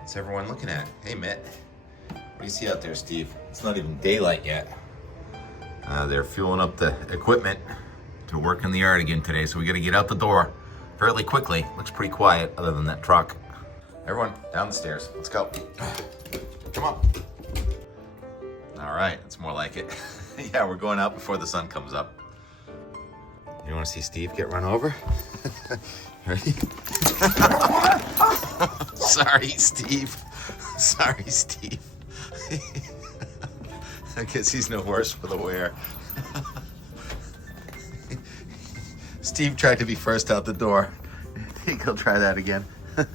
What's everyone looking at? Hey, Mitt. What do you see out there, Steve? It's not even daylight yet. They're fueling up the equipment to work in the yard again today, so we got to get out the door fairly quickly. Looks pretty quiet other than that truck. Everyone, down the stairs. Let's go. Come on. All right, it's more like it. Yeah, we're going out before the sun comes up. You want to see Steve get run over? Ready? Sorry, Steve. Sorry, Steve. I guess he's no worse for the wear. Steve tried to be first out the door. I think he'll try that again.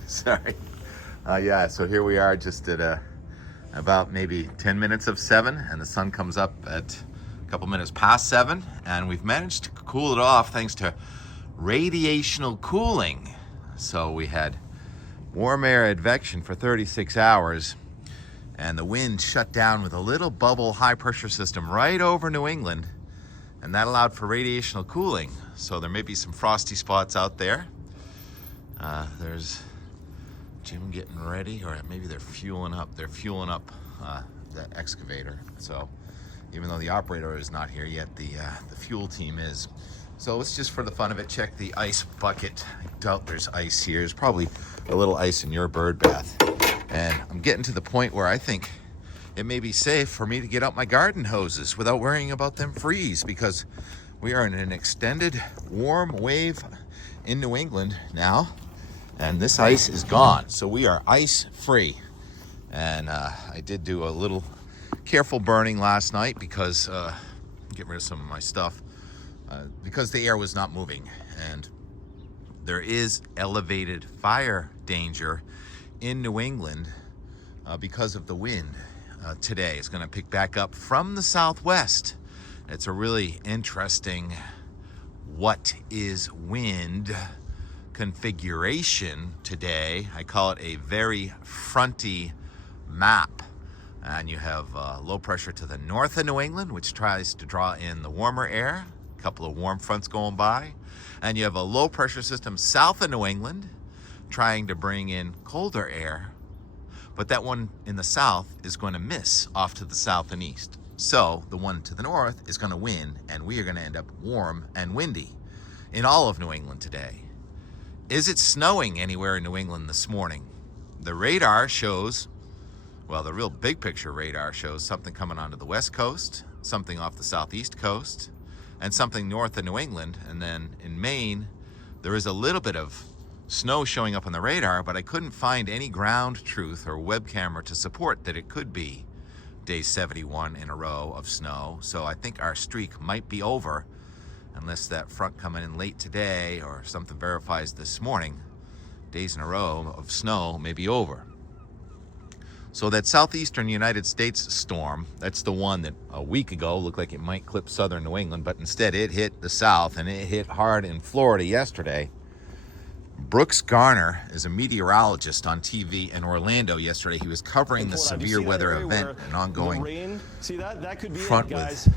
Sorry. Yeah, so here we are just at about maybe 10 minutes of 7, and the sun comes up at a couple minutes past 7, and we've managed to cool it off thanks to radiational cooling. So we had warm air advection for 36 hours, and the wind shut down with a little bubble high pressure system right over New England, and that allowed for radiational cooling. So there may be some frosty spots out there. There's Jim getting ready, or maybe they're fueling up. They're fueling up the excavator. So even though the operator is not here yet, the fuel team is. So let's just, for the fun of it, check the ice bucket. I doubt there's ice here. There's probably a little ice in your bird bath. And I'm getting to the point where I think it may be safe for me to get out my garden hoses without worrying about them freeze, because we are in an extended warm wave in New England now, and this ice is gone. So we are ice free. And I did do a little careful burning last night because get rid of some of my stuff. Because the air was not moving, and there is elevated fire danger in New England because of the wind. Today it's going to pick back up from the southwest. It's a really interesting what is wind configuration today. I call it a very fronty map. And you have low pressure to the north of New England, which tries to draw in the warmer air. Couple of warm fronts going by, and you have a low pressure system south of New England trying to bring in colder air, but that one in the south is going to miss off to the south and east. So the one to the north is going to win, and we are going to end up warm and windy in all of New England today. Is it snowing anywhere in New England this morning? The radar shows, well, the real big picture radar shows something coming onto the west coast, something off the southeast coast, and something north of New England. And then in Maine, there is a little bit of snow showing up on the radar, but I couldn't find any ground truth or web camera to support that it could be day 71 in a row of snow. So I think our streak might be over, unless that front coming in late today or something verifies this morning. Days in a row of snow may be over. So that southeastern United States storm, that's the one that a week ago looked like it might clip southern New England, but instead it hit the south, and it hit hard in Florida yesterday. Brooks Garner is a meteorologist on TV in Orlando yesterday. He was covering the severe weather event, an ongoing front with.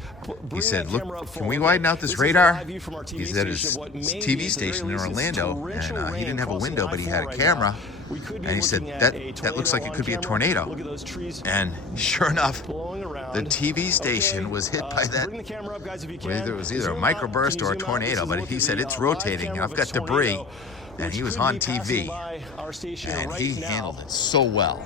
He said, "Look, can we widen out this radar?" He said his TV station in Orlando, and he didn't have a window, but he had a camera. And he said, that looks like it could be a tornado. And sure enough, the TV station was hit by that. It was either a microburst or a tornado, but he said it's rotating, and I've got debris. And he was on TV, and he handled it so well.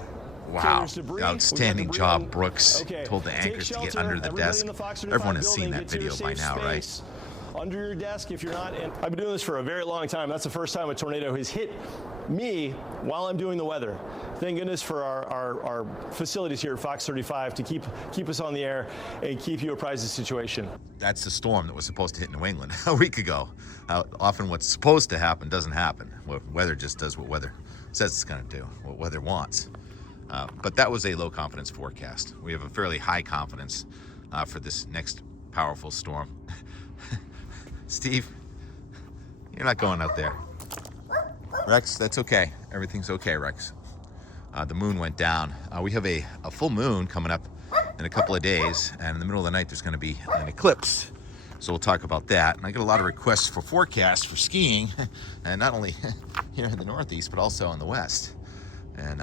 Wow, outstanding job, Brooks. Told the anchors to get under the desk. Everyone has seen that video by now, right? Under your desk if you're not. And I've been doing this for a very long time. That's the first time a tornado has hit me while I'm doing the weather. Thank goodness for our facilities here at Fox 35 to keep us on the air and keep you apprised of the situation. That's the storm that was supposed to hit New England a week ago. Often what's supposed to happen doesn't happen. Weather just does what weather says it's going to do, what weather wants. But that was a low confidence forecast. We have a fairly high confidence for this next powerful storm. Steve, you're not going out there. Rex, that's okay. Everything's okay, Rex. The moon went down. We have a full moon coming up in a couple of days, and in the middle of the night there's going to be an eclipse. So we'll talk about that. And I get a lot of requests for forecasts for skiing, and not only here in the Northeast, but also in the West. And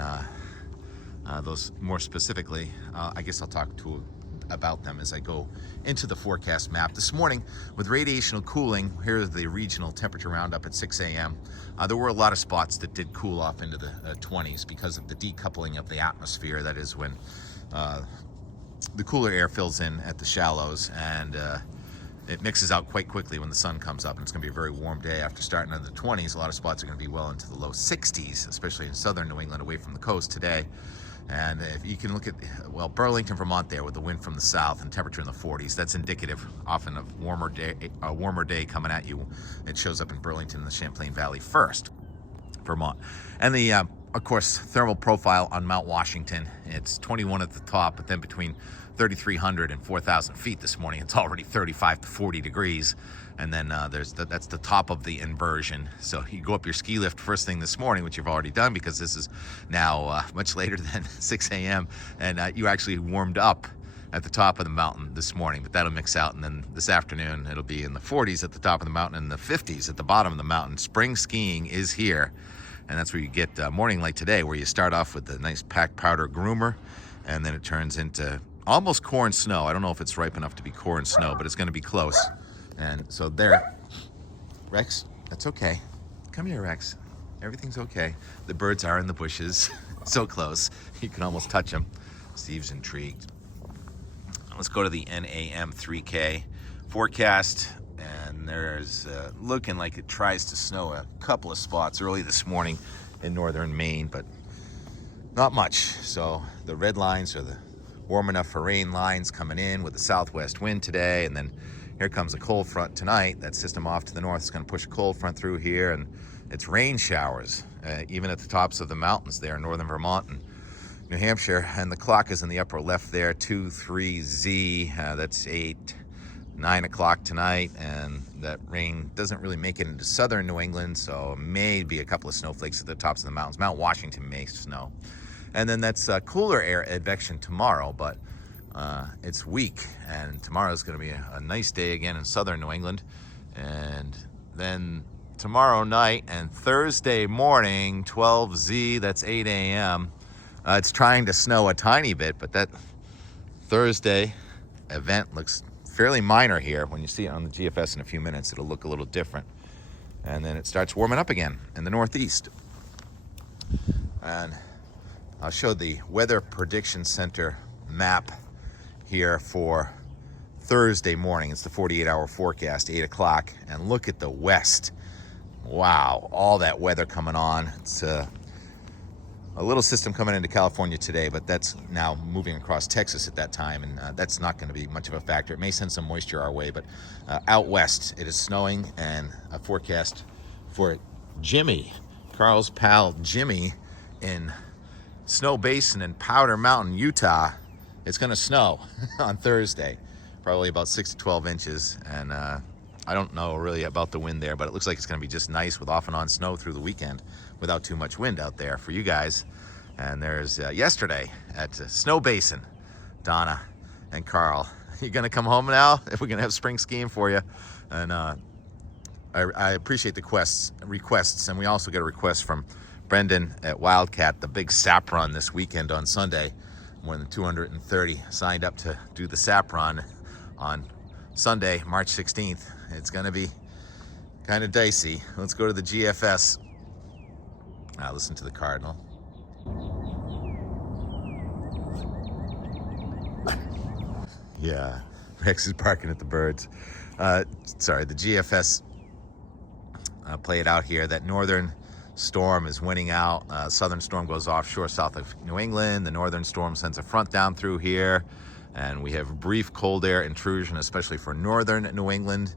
Those more specifically, I guess I'll talk about them as I go into the forecast map. This morning, with radiational cooling, here's the regional temperature roundup at 6 a.m. There were a lot of spots that did cool off into the 20s because of the decoupling of the atmosphere. That is when the cooler air fills in at the shallows, and it mixes out quite quickly when the sun comes up, and it's going to be a very warm day. After starting in the 20s, a lot of spots are going to be well into the low 60s, especially in southern New England away from the coast today. And if you can look at, well, Burlington, Vermont there with the wind from the south and temperature in the 40s, that's indicative often of a warmer day coming at you. It shows up in Burlington and the Champlain Valley first, Vermont. And the, of course, thermal profile on Mount Washington, it's 21 at the top, but then between 3,300 and 4,000 feet this morning, it's already 35 to 40 degrees. And then that's the top of the inversion. So you go up your ski lift first thing this morning, which you've already done because this is now much later than 6 a.m. And you actually warmed up at the top of the mountain this morning, but that'll mix out. And then this afternoon, it'll be in the 40s at the top of the mountain and the 50s at the bottom of the mountain. Spring skiing is here. And that's where you get morning like today, where you start off with the nice packed powder groomer, and then it turns into almost corn snow. I don't know if it's ripe enough to be corn snow, but it's going to be close. And so there, Rex, that's okay. Come here, Rex. Everything's okay. The birds are in the bushes, so close. You can almost touch them. Steve's intrigued. Let's go to the NAM 3K forecast. And there's looking like it tries to snow a couple of spots early this morning in northern Maine, but not much. So the red lines are the warm enough for rain lines coming in with the southwest wind today, and then here comes a cold front tonight. That system off to the north is going to push a cold front through here, and it's rain showers, even at the tops of the mountains there in northern Vermont and New Hampshire. And the clock is in the upper left there, 2-3Z. That's 9 o'clock tonight, and that rain doesn't really make it into southern New England, so maybe a couple of snowflakes at the tops of the mountains. Mount Washington may snow. And then that's cooler air advection tomorrow, but it's weak, and tomorrow's going to be a nice day again in southern New England. And then tomorrow night and Thursday morning, 12Z, that's 8 a.m. It's trying to snow a tiny bit, but that Thursday event looks fairly minor here. When you see it on the GFS in a few minutes, it'll look a little different. And then it starts warming up again in the northeast. And I'll show the Weather Prediction Center map here for Thursday morning. It's the 48-hour forecast, 8 o'clock. And look at the west. Wow, all that weather coming on. It's a little system coming into California today, but that's now moving across Texas at that time, and that's not going to be much of a factor. It may send some moisture our way, but out west it is snowing, and a forecast for Jimmy, Carl's pal Jimmy, in Snow Basin in Powder Mountain, Utah. It's going to snow on Thursday, probably about 6 to 12 inches, and I don't know really about the wind there, but it looks like it's going to be just nice with off and on snow through the weekend without too much wind out there for you guys. And there's yesterday at Snow Basin, Donna and Carl. You going to come home now? If we're going to have spring skiing for you. And I appreciate the requests, and we also get a request from Brendan at Wildcat, the big sap run this weekend on Sunday. More than 230 signed up to do the sap run on Sunday, March 16th. It's going to be kind of dicey. Let's go to the GFS. Listen to the Cardinal. Yeah, Rex is barking at the birds. Sorry, the GFS play it out here. That northern storm is winning out. Southern storm goes offshore south of New England. The northern storm sends a front down through here. And we have brief cold air intrusion, especially for northern New England.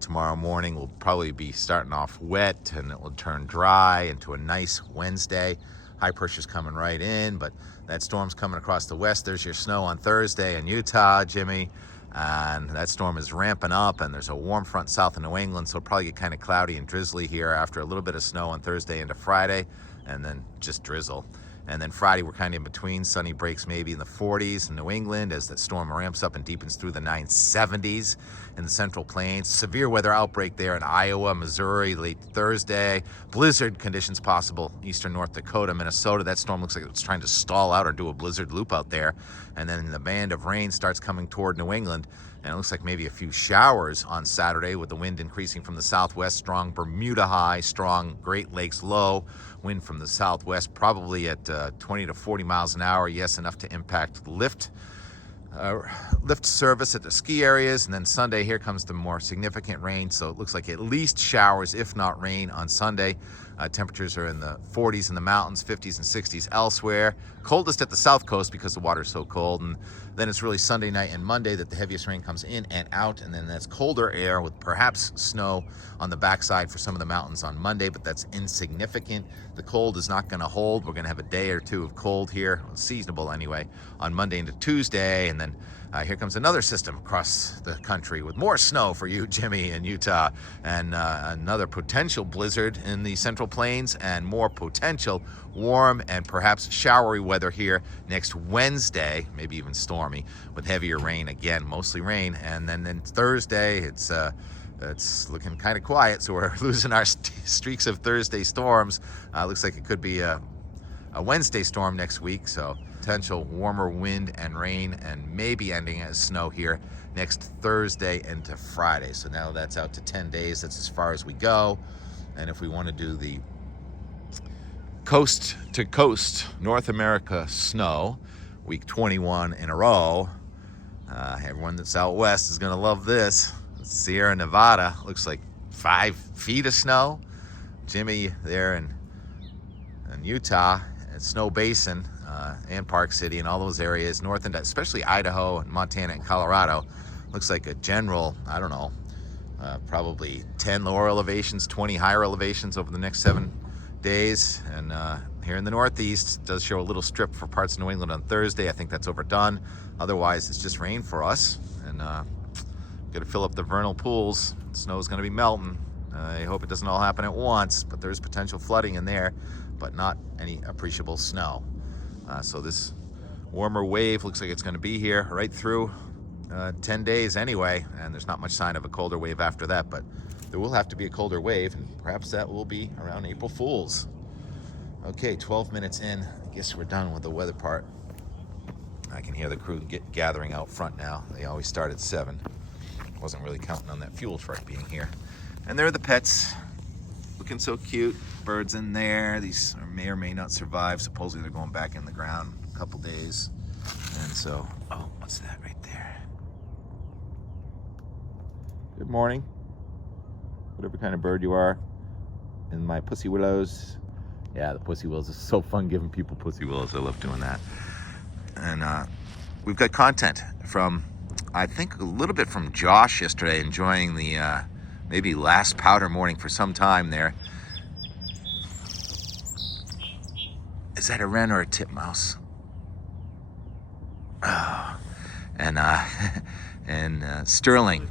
Tomorrow morning will probably be starting off wet, and it will turn dry into a nice Wednesday. High pressure's coming right in, but that storm's coming across the west. There's your snow on Thursday in Utah, Jimmy. And that storm is ramping up, and there's a warm front south of New England, so it'll probably get kind of cloudy and drizzly here after a little bit of snow on Thursday into Friday, and then just drizzle. And then Friday, we're kind of in between. Sunny breaks maybe in the 40s in New England as that storm ramps up and deepens through the 970s in the Central Plains. Severe weather outbreak there in Iowa, Missouri, late Thursday. Blizzard conditions possible eastern North Dakota, Minnesota. That storm looks like it's trying to stall out or do a blizzard loop out there. And then the band of rain starts coming toward New England. And it looks like maybe a few showers on Saturday with the wind increasing from the southwest. Strong Bermuda high, strong Great Lakes low. Wind from the southwest probably at 20 to 40 miles an hour. Yes, enough to impact lift service at the ski areas. And then Sunday, here comes the more significant rain. So it looks like at least showers, if not rain, on Sunday. Temperatures are in the 40s in the mountains, 50s and 60s elsewhere. Coldest at the south coast because the water's so cold. And then it's really Sunday night and Monday that the heaviest rain comes in and out. And then that's colder air with perhaps snow on the backside for some of the mountains on Monday, but that's insignificant. The cold is not going to hold. We're going to have a day or two of cold here, seasonable anyway, on Monday into Tuesday. And then here comes another system across the country with more snow for you, Jimmy, in Utah, and another potential blizzard in the Central Plains, and more potential warm and perhaps showery weather here next Wednesday, maybe even stormy, with heavier rain again, mostly rain. And then Thursday, it's looking kind of quiet, so we're losing our streaks of Thursday storms. Looks like it could be a Wednesday storm next week, so potential warmer wind and rain, and maybe ending as snow here next Thursday into Friday. So now that's out to 10 days. That's as far as we go. And if we want to do the coast to coast North America snow, week 21 in a row, everyone that's out west is going to love this. Sierra Nevada looks like 5 feet of snow. Jimmy there in Utah, at Snow Basin and Park City and all those areas, north and especially Idaho and Montana and Colorado, looks like a general, I don't know, probably 10 lower elevations, 20 higher elevations over the next 7 days. And here in the Northeast, it does show a little strip for parts of New England on Thursday. I think that's overdone. Otherwise, it's just rain for us. And got to fill up the vernal pools. Snow's going to be melting. I hope it doesn't all happen at once, but there's potential flooding in there, but not any appreciable snow. So this warmer wave looks like it's going to be here right through 10 days anyway, and there's not much sign of a colder wave after that, but there will have to be a colder wave, and perhaps that will be around April Fools. Okay, 12 minutes in. I guess we're done with the weather part. I can hear the crew gathering out front now. They always start at 7. Wasn't really counting on that fuel truck being here. And there are the pets, looking so cute. Birds in there. These may or may not survive. Supposedly they're going back in the ground in a couple days. And so, oh, what's that right there? Good morning. Whatever kind of bird you are. And my pussy willows. Yeah, the pussy willows. It's so fun giving people pussy willows. I love doing that. And we've got content from, I think, a little bit from Josh yesterday, enjoying the maybe last powder morning for some time there. Is that a wren or a titmouse? Oh. And Sterling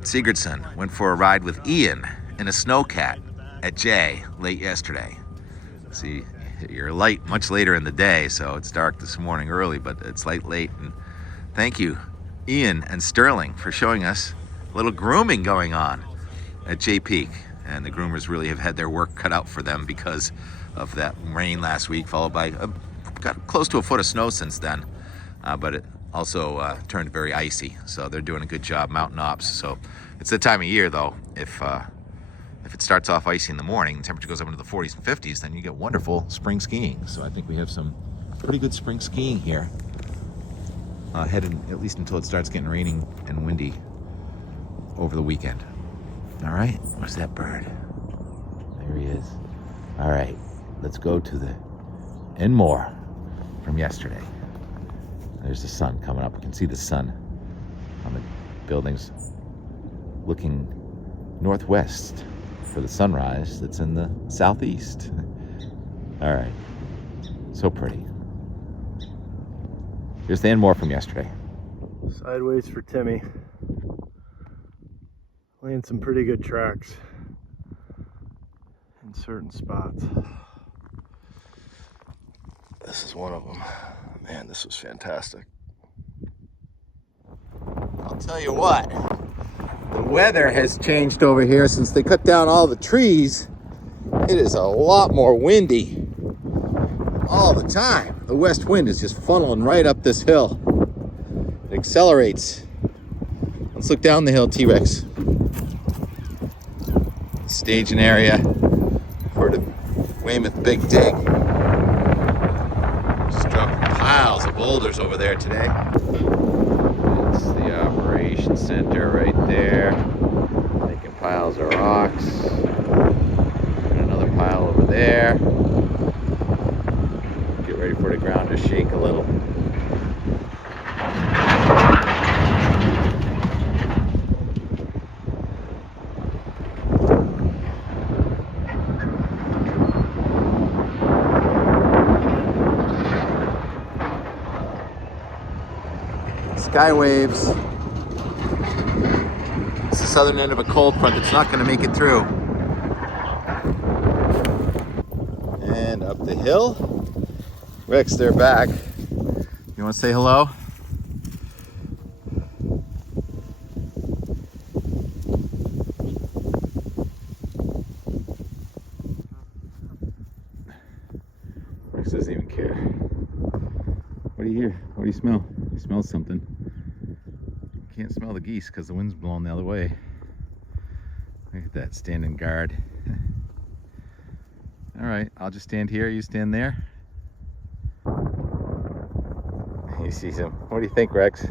Sigurdsson went for a ride with Ian in a snowcat at Jay late yesterday. See, you're light much later in the day, so it's dark this morning early, but it's late. And thank you, Ian and Sterling, for showing us a little grooming going on at Jay Peak. And the groomers really have had their work cut out for them because of that rain last week, followed by got close to a foot of snow since then. But it also turned very icy, so they're doing a good job, mountain ops. So it's the time of year, though, if it starts off icy in the morning, the temperature goes up into the 40s and 50s, then you get wonderful spring skiing. So I think we have some pretty good spring skiing here, headed at least until it starts getting raining and windy over the weekend. All right, where's that bird? There he is. All right, let's go to the and more from yesterday. There's the sun coming up. We can see the sun on the buildings looking northwest for the sunrise that's in the southeast. All right, so pretty. Here's the and more from yesterday. Sideways for Timmy. Laying some pretty good tracks in certain spots. this is one of them. Man, this was fantastic. I'll tell you what, the weather has changed over here since they cut down all the trees. It is a lot more windy all the time. The west wind is just funneling right up this hill. It accelerates. Let's look down the hill, T-Rex. Staging area for the Weymouth Big Dig. Just dropping piles of boulders over there today. It's the operations center right there. Making piles of rocks. And another pile over there. Get ready for the ground to shake a little. Sky waves. It's the southern end of a cold front that's not going to make it through. And up the hill. Rex, they're back. You want to say hello? Rex doesn't even care. What do you hear? What do you smell? You smell something. You can't smell the geese because the wind's blowing the other way. Look at that, standing guard. All right, I'll just stand here, you stand there. He sees him. What do you think, Rex?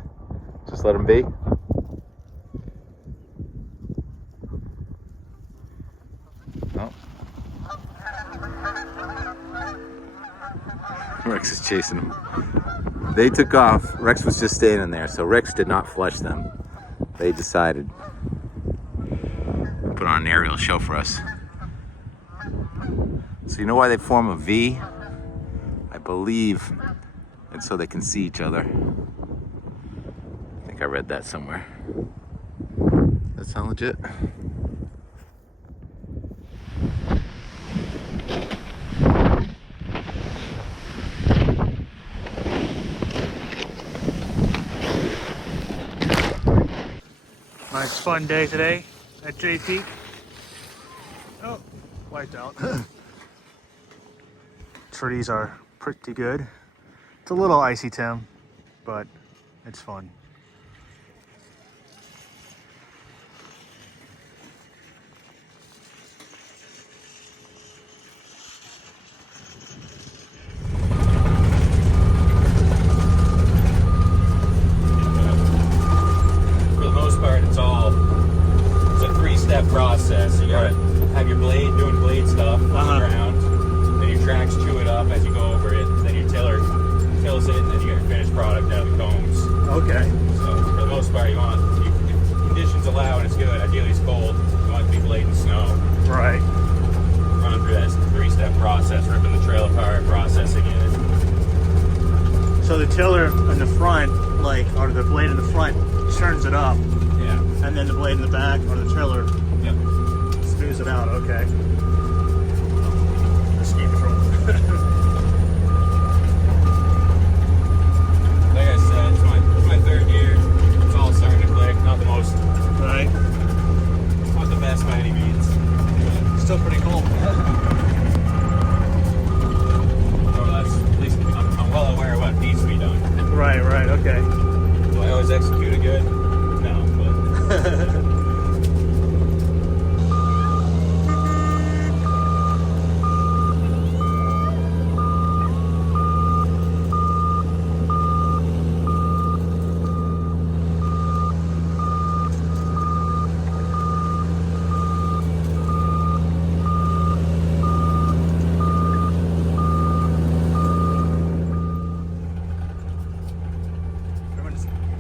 Just let him be? Oh. Rex is chasing him. They took off. Rex was just standing there, so Rex did not flush them. They decided to put on an aerial show for us. So you know why they form a V? I believe it's so they can see each other. I think I read that somewhere. That sound legit? Nice fun day today at JP. Oh, wiped out. Trees are pretty good. It's a little icy, Tim, but it's fun. Process. You gotta have your blade doing blade stuff on the ground, then your tracks chew it up as you go over it, then your tiller tills it, and then you get your finished product out of the combs. Okay. So for the most part, you want, if conditions allow and it's good, ideally it's cold, you want it to be blade and snow. Right. Run through that 3-step process, ripping the trailer apart, processing it. So the tiller in the front, like, or the blade in the front, churns it up. Yeah. And then the blade in the back, or the trailer, Yep. smooths it out. Okay. Ski patrol. Like I said, it's my third year. It's all starting to click. Not the most, Right. not the best by any means. But Still pretty cool. more or less, at least I'm well aware of what needs to be done. Right, right, okay. Do I always execute it good? No, but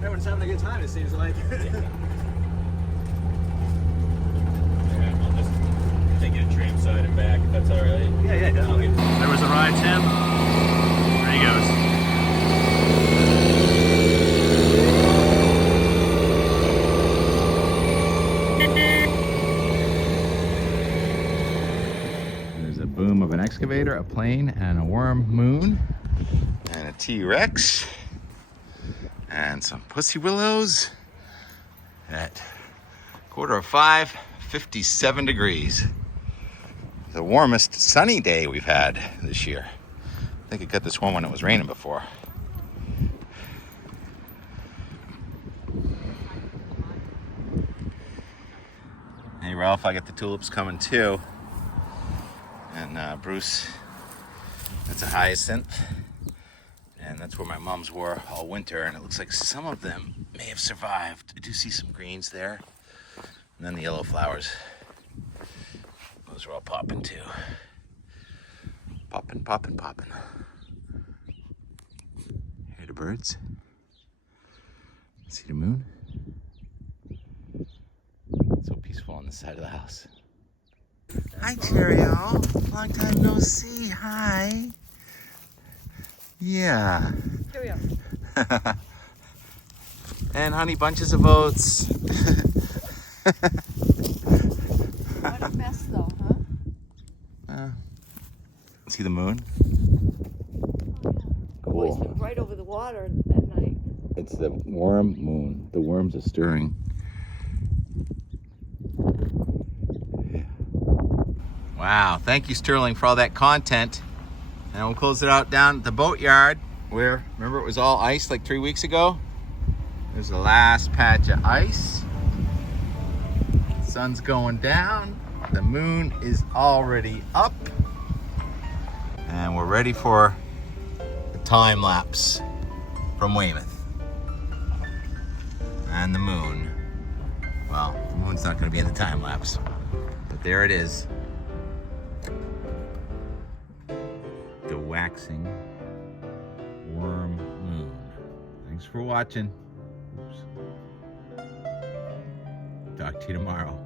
everyone's having a good time, it seems like. yeah, I'll just take it a tram side and back if that's all right. Yeah, definitely. Okay. There was a ride, Tim. There he goes. There's a boom of an excavator, a plane, and a warm moon. and a T-Rex and some pussy willows at 4:45, 57 degrees. The warmest sunny day we've had this year. I think it got this warm when it was raining before. Hey Ralph, I got the tulips coming too. And Bruce, that's a hyacinth. And that's where my mom's were all winter, and it looks like some of them may have survived. I do see some greens there. And then the yellow flowers. Those are all popping too. Popping, popping, popping. Hear the birds? See the moon? It's so peaceful on this side of the house. Hi, Cheerio. Long time no see. Hi. Yeah. Cheerio. And honey bunches of oats. What a mess, though, huh? See the moon? Boy, it's been right over the water at night. It's the worm moon. The worms are stirring. Wow, thank you, Sterling, for all that content. And we'll close it out down at the boatyard where, remember, it was all ice like 3 weeks ago? There's the last patch of ice. Sun's going down. The moon is already up. And we're ready for the time lapse from Weymouth. And the moon. Well, the moon's not going to be in the time lapse, but there it is. The waxing worm moon. Thanks for watching. Oops. Talk to you tomorrow.